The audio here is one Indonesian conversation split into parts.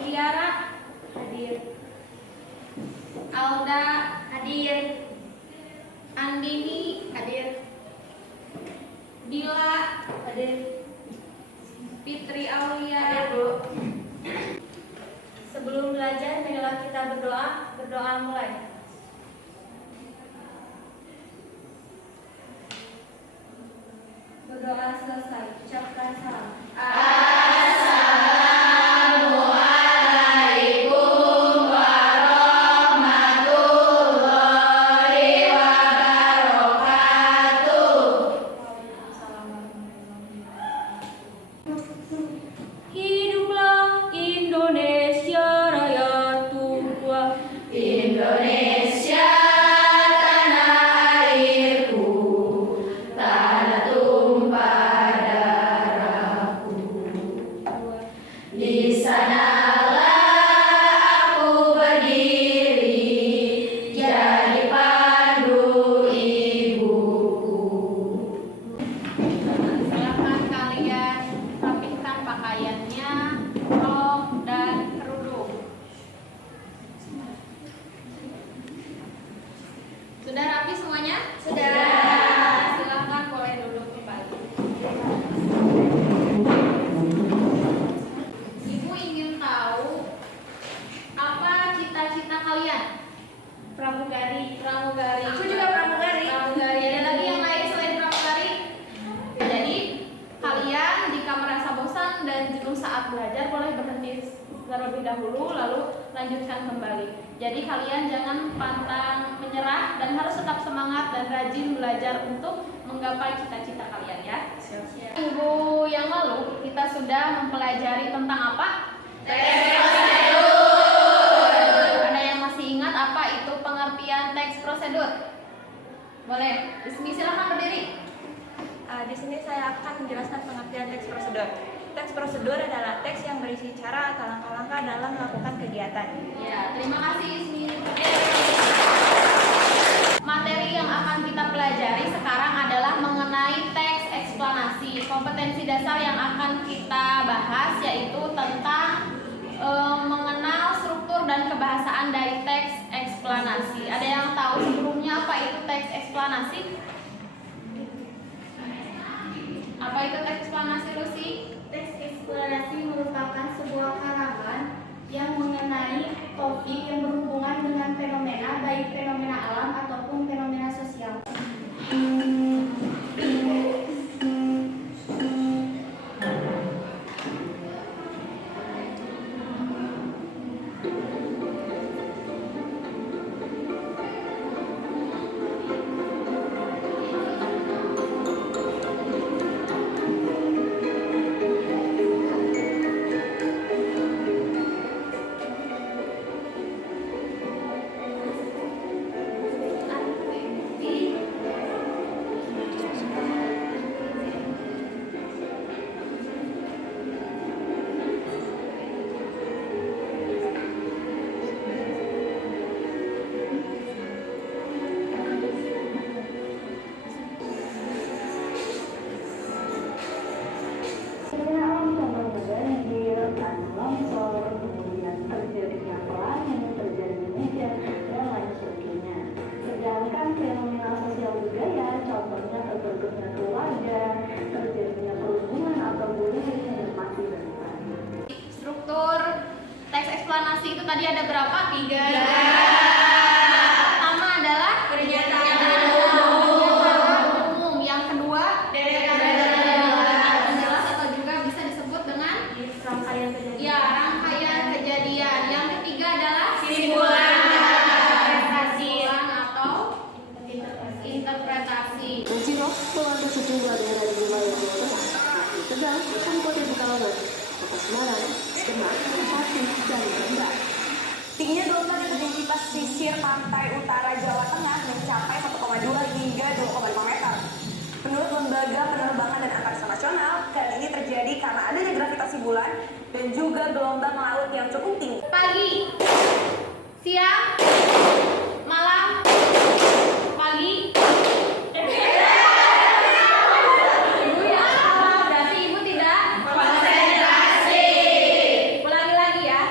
Tiara Hadir. Alda Hadir. Andini Hadir. Dila Hadir. Fitri Aulia. Hadir, Bu. Sebelum belajar, marilah kita berdoa. Berdoa mulai. Berdoa selesai. Ucapkan salam. Hiduplah Indonesia Raya tua. Indonesia tanah airku, tanah tumpah darahku. Di sanalah aku berdiri, jadi pandu ibuku. Silakan kalian rapihkan pakaiannya, rok dan kerudung. Sudah rapi semuanya? Sudah. Silakan boleh duduk kembali. Ibu ingin tahu apa cita-cita kalian? Pramugari. Pramugari. Aku juga pramugari. Pramugari. Ada lagi yang lain selain pramugari? Jadi kalian jika merasa bosan dan jenuh saat belajar boleh berhenti terlebih dahulu lalu lanjutkan kembali. Jadi kalian jangan pantang menyerah dan harus tetap semangat dan rajin belajar untuk menggapai cita-cita kalian ya. Minggu yang lalu kita sudah mempelajari tentang apa? Teks prosedur. Ada yang masih ingat apa itu pengertian teks prosedur? Boleh, Ismi silahkan berdiri. Di sini saya akan menjelaskan pengertian teks prosedur. Teks prosedur adalah teks yang berisi cara atau langkah-langkah dalam melakukan kegiatan. Ya, terima kasih Ismi. Materi yang akan kita pelajari sekarang adalah mengenai teks eksplanasi. Kompetensi dasar yang akan kita bahas yaitu tentang mengenal struktur dan kebahasaan dari teks eksplanasi. Ada yang tahu sebelumnya apa itu teks eksplanasi? Apa itu teks eksplanasi, Lucy? Teks eksplanasi merupakan sebuah karangan yang mengenai topik yang berhubungan dengan fenomena, baik fenomena alam ataupun fenomena sosial. Fenomena alam contoh banjir, tanah longsor, kemudian terjadinya pelayanan yang terjadi di Indonesia, dan lain sebagainya. Sedangkan fenomena sosial budaya, contohnya terbentuknya keluarga, terjadinya perhubungan atau budaya yang masih berkembang. Struktur teks eksplanasi itu tadi ada berapa? 3. Pertama adalah pernyataan umum. Yang kedua jelas atau juga bisa disebut dengan Rangkaian kejadian. ya rangkaian kejadian. Yang ketiga adalah Simpulan. kesimpulan atau interpretasi. Banjirop melanda sejumlah daerah di wilayah Jawa Tengah, yakni Tegal, Kabupaten Pekalongan, Kota Semarang, Demak, Pati, dan Bandar. Tingginya gelombang yang terjadi di pesisir pantai utara Jawa Tengah mencapai 1,2 hingga 2,5 meter. Menurut Lembaga Penerbangan dan Antariksa Nasional, keadaan ini terjadi karena adanya gravitasi bulan dan juga gelombang laut yang cukup tinggi. Pagi, siang, malam, pagi. Ibu ya salah, berarti ibu tidak konsentrasi. Ulangi lagi ya.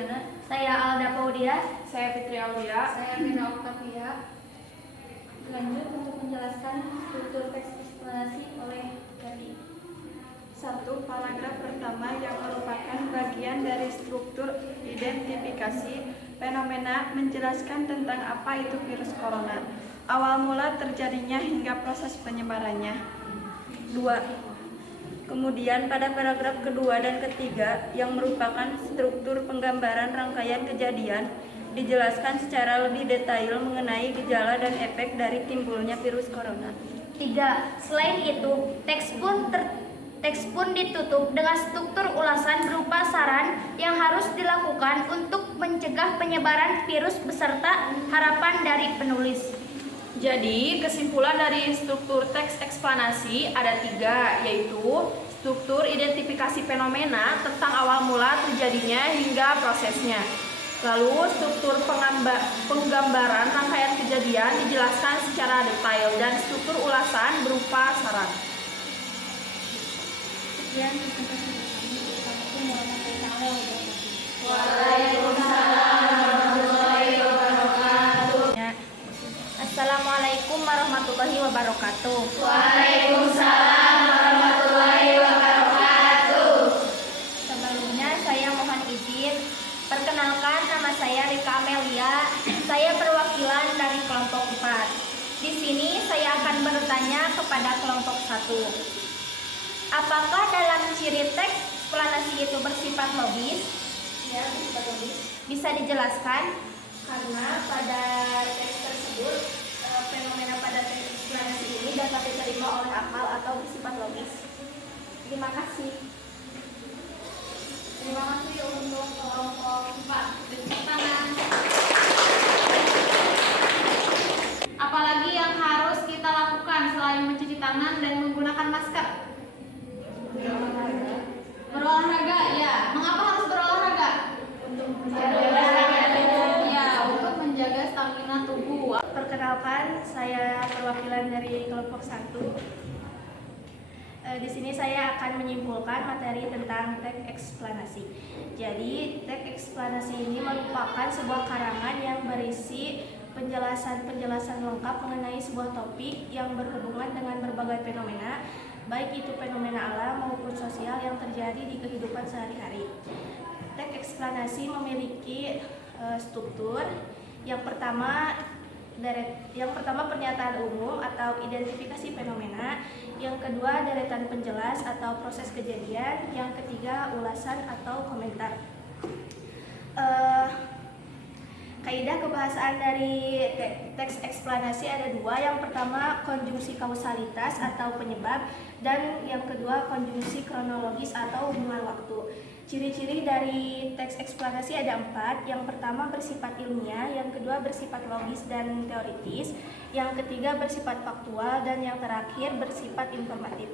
Juliana. Saya Alda Paudia. Saya Fitri Aulia. Saya Mira Octavia. Lanjut untuk menjelaskan struktur teks eksplanasi oleh Gati. 1. Paragraf pertama yang merupakan bagian dari struktur identifikasi fenomena menjelaskan tentang apa itu virus corona, awal mula terjadinya hingga proses penyebarannya. 2. Kemudian pada paragraf kedua dan ketiga yang merupakan struktur penggambaran rangkaian kejadian dijelaskan secara lebih detail mengenai gejala dan efek dari timbulnya virus corona. 3. Selain itu, teks pun ditutup dengan struktur ulasan berupa saran yang harus dilakukan untuk mencegah penyebaran virus beserta harapan dari penulis. Jadi, kesimpulan dari struktur teks eksplanasi ada 3, yaitu struktur identifikasi fenomena tentang awal mula terjadinya hingga prosesnya. Lalu, struktur penggambaran rangkaian kejadian dijelaskan secara detail dan struktur ulasan berupa saran. Sekian presentasi kami. Assalamualaikum warahmatullahi wabarakatuh. Waalaikumsalam warahmatullahi wabarakatuh. Assalamualaikum warahmatullahi wabarakatuh. Waalaikumsalam warahmatullahi wabarakatuh. Sebelumnya saya mohon izin. Perkenalkan, nama saya Rika Amelia. Saya perwakilan dari kelompok 4. Di sini saya akan bertanya kepada kelompok 1. Apakah dalam ciri teks eksplanasi itu bersifat logis? Ya, bersifat logis. Bisa dijelaskan? Karena pada teks tersebut fenomena pada teks eksplanasi ini dapat diterima oleh akal atau bersifat logis. Terima kasih. Terima kasih untuk kelompok 4. Tepuk tangan. Apalagi yang harus kita lakukan selain mencuci tangan dan menggunakan masker? Berolahraga, ya. Mengapa harus berolahraga? Untuk Untuk menjaga stamina tubuh. Perkenalkan, saya perwakilan dari kelompok 1. Di sini saya akan menyimpulkan materi tentang teks eksplanasi. Jadi, teks eksplanasi ini merupakan sebuah karangan yang berisi penjelasan-penjelasan lengkap mengenai sebuah topik yang berhubungan dengan berbagai fenomena, baik itu fenomena alam maupun sosial yang terjadi di kehidupan sehari-hari. Teks eksplanasi memiliki struktur. Yang pertama pernyataan umum atau identifikasi fenomena, yang kedua deretan penjelas atau proses kejadian, yang ketiga ulasan atau komentar. Kaidah kebahasaan dari teks eksplanasi ada 2. Yang pertama konjungsi kausalitas atau penyebab, dan yang kedua konjungsi kronologis atau hubungan waktu. Ciri-ciri dari teks eksplanasi ada 4. Yang pertama bersifat ilmiah, yang kedua bersifat logis dan teoritis, yang ketiga bersifat faktual, dan yang terakhir bersifat informatif.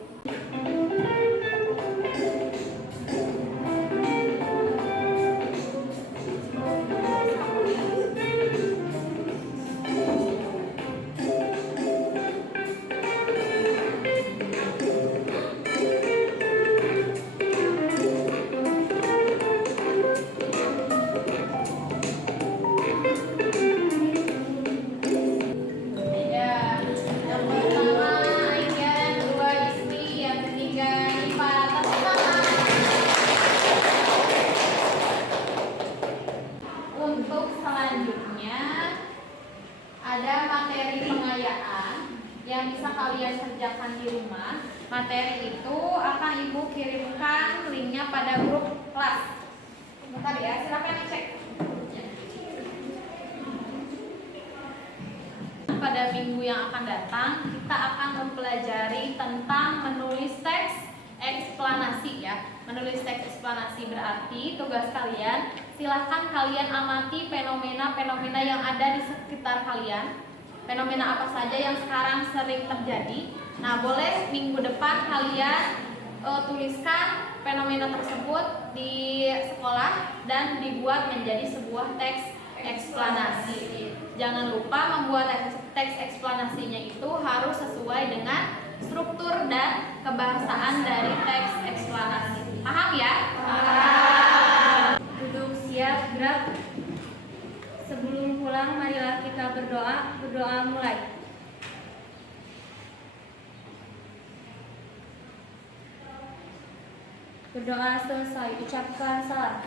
Ya, yang pertama Aisyah, yang kedua Ismi, yang ketiga Nifa. Tepuk tangan. Untuk selanjutnya ada materi pengayaan yang bisa kalian kerjakan di rumah. Materi itu akan Ibu kirimkan linknya pada grup kelas. Bentar ya, silakan dicek. Pada minggu yang akan datang kita akan mempelajari tentang menulis teks eksplanasi ya. Menulis teks eksplanasi berarti tugas kalian silahkan kalian amati fenomena-fenomena yang ada di sekitar kalian. Fenomena apa saja yang sekarang sering terjadi. Nah, boleh minggu depan kalian tuliskan fenomena tersebut di sekolah dan dibuat menjadi sebuah teks eksplanasi. Jangan lupa membuat teks eksplanasinya itu harus sesuai dengan struktur dan kebahasaan dari teks eksplanasi. Paham ya? Paham. Duduk siap. Siap, gerak. Sebelum pulang, marilah kita berdoa. Berdoa mulai. Berdoa selesai. Ucapkan salam.